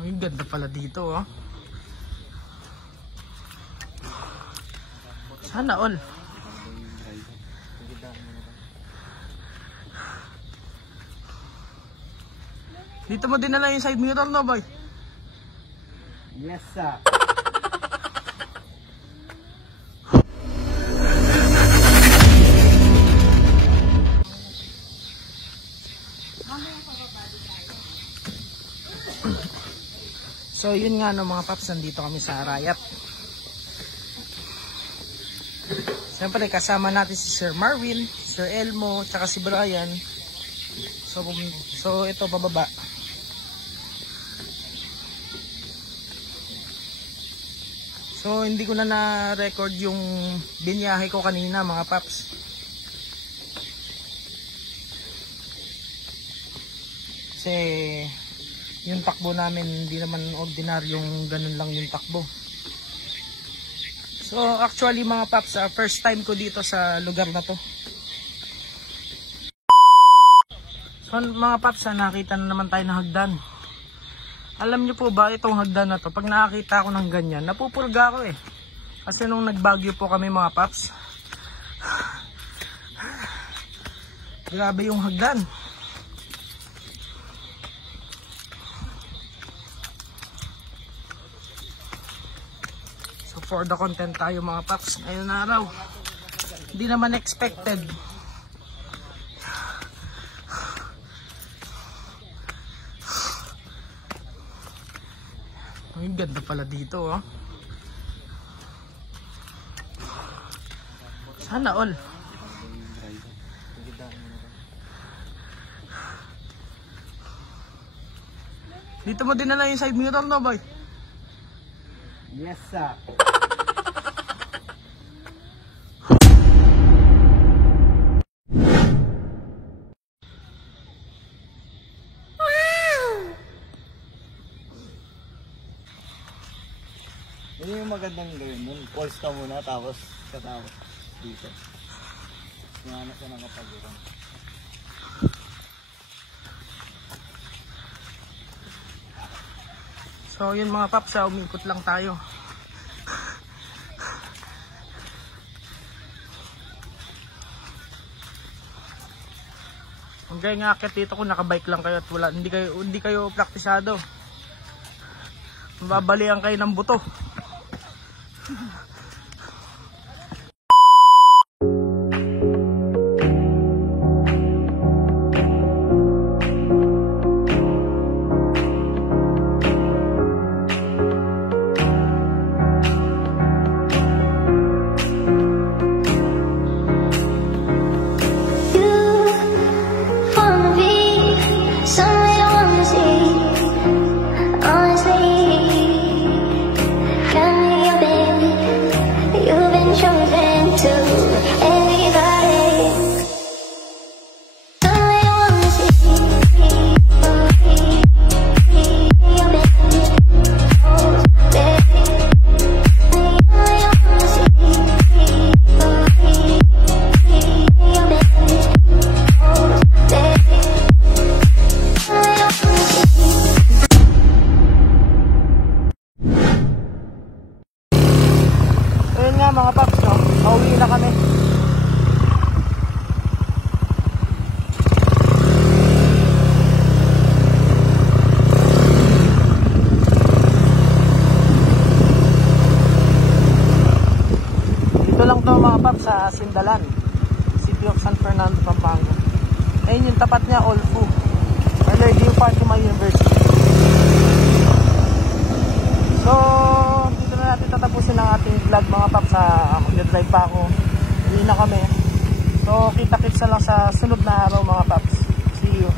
Ay, ganda pala dito, oh. Sana all. Dito mo dinala yung side mirror, no, boy? Yes, sir. So yun nga no mga paps, nandito kami sa Arayat. Siyempre kasama natin si Sir Marvin, Sir Elmo, tsaka si Brian. So ito bababa. So hindi ko na na-record yung binyahe ko kanina mga paps. Kasi yung takbo namin hindi naman ordinaryong ganun lang yung takbo. So actually mga paps, first time ko dito sa lugar na to. So mga paps, nakita na naman tayo ng hagdan. Alam nyo po ba itong hagdan na to, pag nakakita ako ng ganyan, napupulga ako eh. Kasi nung nagbagyo po kami mga paps, grabe yung hagdan. For the content tayo mga paps ngayong araw. Hindi naman expected. Ay, ganda pala dito, oh. Sana all. Dito mo dinala yung side mirror, no, boy? Yes, sir. Yun yung magandang gawin nun. Pulse ka muna tapos katapos dito. Sinanap ka ng kapaguran. So yun mga paps, umikot lang tayo. Hanggang nga akit dito kung nakabike lang kayo at wala, hindi kayo praktisado. Mababalian kayo ng buto. Mga paps, no? Pauwi na kami. Dito lang to mga paps sa Sindalan, City of San Fernando, Pampanga. Ayun yung tapat niya, Olfu, Allergy Fatima University. So dito na natin tatapusin ang ating vlog mga paps. Mag-drive pa ako, hindi na kami. So kita-kits na lang sa sunod na araw mga paps. See you.